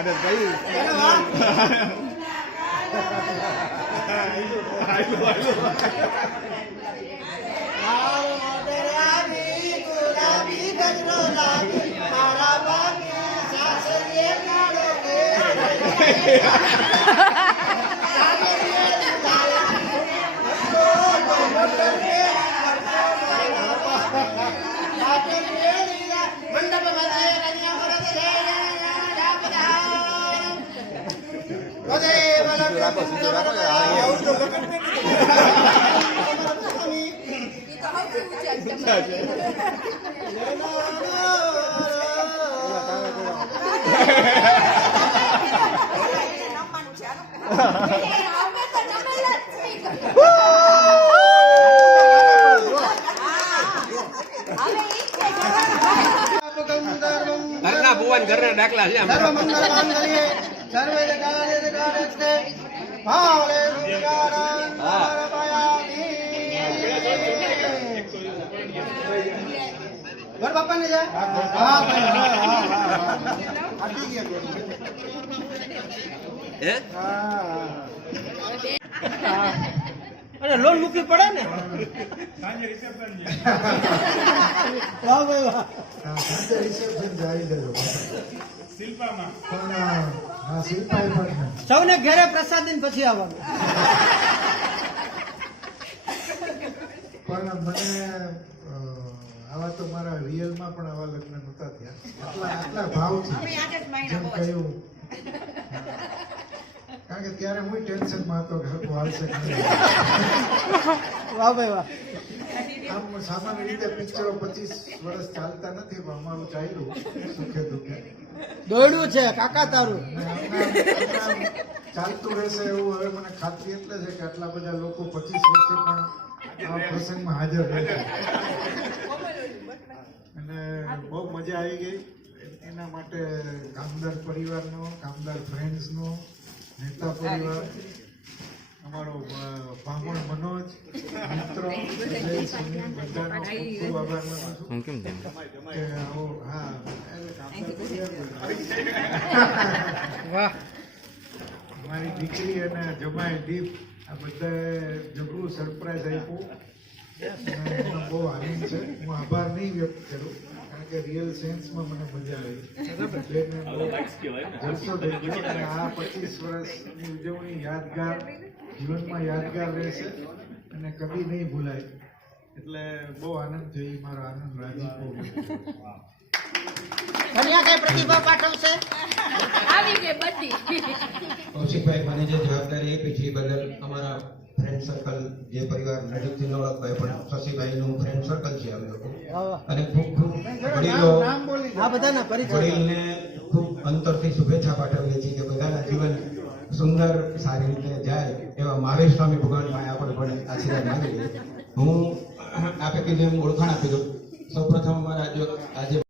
ada bayi. ઘરના ભુવન ઘરના દાખલા છે બાપા ને જાય અરે લોન મૂકવી પડે ને સાંજે રિસેપ્શન વાહ ભાઈ વાહ સાંજે રિસેપ્શન જાય લેજો શિલ્પામાં હા શિલ્પા પણ સૌને ઘરે પ્રસાદ દઈને પછી આવવાનું પણ મને આવા તો મારા રિયલમાં પણ આવા લગ્ન નહોતા થયા આટલા ભાવથી જેમ કહ્યું કારણ કે ત્યારે હું ટેન્શનમાં હતો કે હરખું હાલશે વાહ ભાઈ વાહ આમ સામાન્ય રીતે પિક્ચરો 25 વર્ષ ચાલતા નથી પણ અમારું ચાલ્યું સુખે દુઃખે દોડ્યું છે કાકા તારું ચાલતું રહેશે એવું હવે મને ખાતરી એટલે છે કે આટલા બધા લોકો 25 વર્ષે પણ આ પ્રસંગમાં હાજર રહેશે અને બહુ મજા આવી ગઈ એના માટે કામદાર પરિવારનો કામદાર ફ્રેન્ડ્સનો નેતા પરિવાર અમારો ભામણ મનોજ મિત્રો બધાનો ખૂબ આભાર માનું છું કે આવો હા વાહ મારી દીકરી અને જમાઈ દીપ આ બધા જબરું સરપ્રાઈઝ આપ્યું એનો બહુ આનંદ છે હું આભાર નહીં વ્યક્ત કરું કારણ કે રિયલ સેન્સમાં મને મજા આવી જલસો થઈ ગયો અને આ 25 વર્ષની ઉજવણી યાદગાર જીવનમાં યાદગાર રહેશે અને કદી નહીં ભૂલાય એટલે બહુ આનંદ છે એ મારો આનંદ રાજીપો કન્યા કઈ પ્રતિભાવ પાઠવશે આવી ગઈ બધી કૌશિકભાઈ મને જે જવાબદારી આપી છે એ બદલ અમારા ફ્રેન્ડ સર્કલ જે પરિવાર નજીકથી ન ઓળખતા પણ શશીભાઈનું ફ્રેન્ડ સર્કલ છે અમે લોકો અને ખૂબ ખૂબ વડીલને ખૂબ અંતરથી શુભેચ્છા પાઠવીએ છીએ કે બધાના જીવન સુંદર સારી રીતે જાય એવા મહાવીર સ્વામી ભગવાન પાસે આપણે પણ આશીર્વાદ માંગીએ હું આપે કીધું એમ ઓળખાણ આપી દઉં સૌ પ્રથમ અમારા આજે